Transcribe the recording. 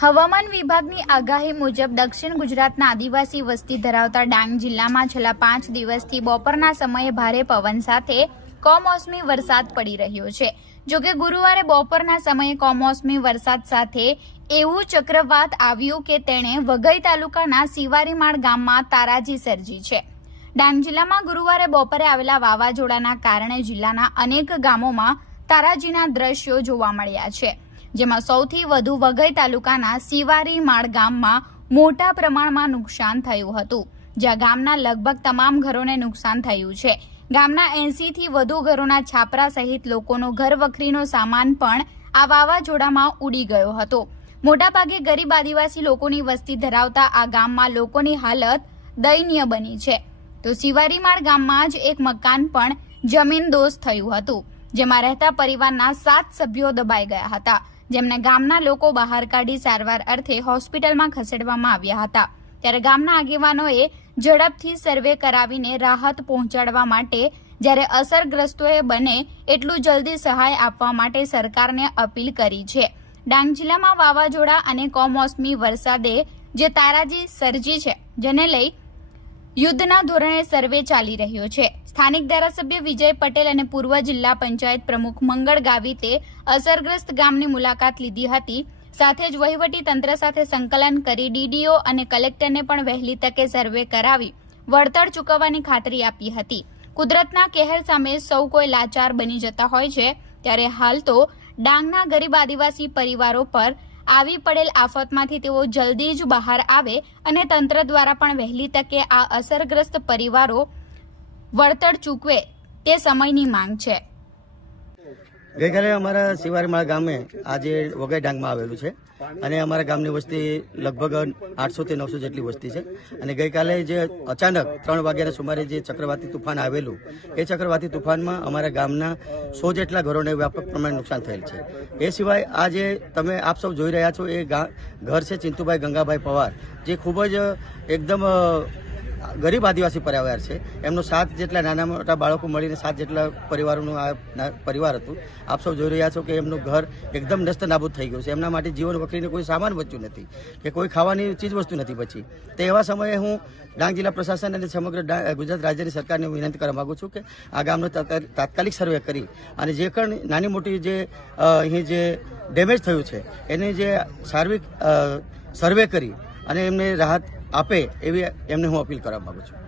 હવામાન વિભાગની આગાહી મુજબ દક્ષિણ ગુજરાતના આદિવાસી વસ્તી ધરાવતા ડાંગ જિલ્લામાં છેલ્લા પાંચ દિવસથી બપોરના સમયે ભારે પવન સાથે કમોસમી વરસાદ પડી રહ્યો છે. જોકે ગુરુવારે બપોરના સમયે કમોસમી વરસાદ સાથે એવું ચક્રવાત આવ્યું કે તેણે વઘઈ તાલુકાના સિવારીમાળ ગામમાં તારાજી સર્જી છે. ડાંગ જિલ્લામાં ગુરુવારે બપોરે આવેલા વાવાઝોડાના કારણે જિલ્લાના અનેક ગામોમાં તારાજીના દ્રશ્યો જોવા મળ્યા છે. જેમાં સૌથી વધુ વઘઈ તાલુકાના સિવારીમાળ ગામમાં મોટા પ્રમાણમાં નુકસાન થયું હતું, જ્યાં ગામના લગભગ તમામ ઘરોને નુકસાન થયું છે. ગામના એંસીથી વધુ ઘરોના છાપરા સહિત લોકોનો ઘર વખરીનો સામાન પણ આ વાવાઝોડામાં ઉડી ગયો હતો. મોટાભાગે ગરીબ આદિવાસી લોકોની વસ્તી ધરાવતા આ ગામમાં લોકોની હાલત દયનીય બની છે. તો સિવારીમાળ ગામમાં જ એક મકાન પણ જમીન દોષ થયું હતું, જેમાં રહેતા પરિવારના સાત સભ્યો દબાઈ ગયા હતા. જેમને ગામના લોકો બહાર કાઢી સારવાર અર્થે હોસ્પિટલમાં ખસેડવામાં આવ્યા હતા. ત્યારે ગામના આગેવાનોએ ઝડપથી સર્વે કરાવીને રાહત પહોંચાડવા માટે જ્યારે અસરગ્રસ્તોએ બને એટલું જલ્દી સહાય આપવા માટે સરકારને અપીલ કરી છે. ડાંગ જિલ્લામાં વાવાઝોડા અને કમોસમી વરસાદે જે તારાજી સર્જી છે, જેને લઈ યુદ્ધના ધોરણે સર્વે ચાલી રહ્યો છે. સ્થાનિક ધારાસભ્ય વિજય પટેલ અને પૂર્વ જિલ્લા પંચાયત પ્રમુખ મંગળ ગાવિતે અસરગ્રસ્ત ગામની મુલાકાત લીધી હતી. સાથે જ વહીવટી તંત્ર સાથે સંકલન કરી ડીડીઓ અને કલેક્ટરને પણ વહેલી તકે સર્વે કરાવી વળતર ચૂકવવાની ખાતરી આપી હતી. કુદરતના કહેર સામે સૌ કોઈ લાચાર બની જતા હોય છે. ત્યારે હાલ તો ડાંગના ગરીબ આદિવાસી પરિવારો પર આવી પડેલ આફતમાંથી તેઓ જલ્દી જ બહાર આવે અને તંત્ર દ્વારા પણ વહેલી તકે આ અસરગ્રસ્ત પરિવારો વળતર ચૂકવે તે સમયની માંગ છે. ગઈકાલે અમારા શિવારીમાળા ગામે આજે વગઈ ડાંગમાં આવેલું છે અને અમારા ગામની વસ્તી લગભગ આઠસોથી નવસો જેટલી વસ્તી છે. અને ગઈકાલે જે અચાનક ત્રણ વાગ્યાના સુમારે જે ચક્રવાતી તુફાન આવેલું, એ ચક્રવાતી તુફાનમાં અમારા ગામના સો જેટલા ઘરોને વ્યાપક પ્રમાણે નુકસાન થયેલ છે. એ સિવાય આ જે તમે આપ સૌ જોઈ રહ્યા છો, એ ઘર છે ચિંતુભાઈ ગંગાભાઈ પવાર, જે ખૂબ જ એકદમ ગરીબ આદિવાસી પરિવાર છે. એમનો સાત જેટલા નાના મોટા બાળકો મળીને સાત જેટલા પરિવારોનું આ પરિવાર હતું. આપ સૌ જોઈ રહ્યા છો કે એમનું ઘર એકદમ નસ્ત નાબૂદ થઈ ગયું છે. એમના માટે જીવન વખરીને કોઈ સામાન બચ્યું નથી, કે કોઈ ખાવાની ચીજ વસ્તુ નથી બચી. તો એવા સમયે હું ડાંગ જિલ્લા પ્રશાસન અને સમગ્ર ગુજરાત રાજ્યની સરકારને વિનંતી કરવા માંગુ છું કે આ ગામનો તાત્કાલિક સર્વે કરી અને જે પણ નાની મોટી જે અહીં જે ડેમેજ થયું છે, એની જે સાર્વિક સર્વે કરી અને એમને રાહત આપે એવી એમને હું અપીલ કરવા માગું છું.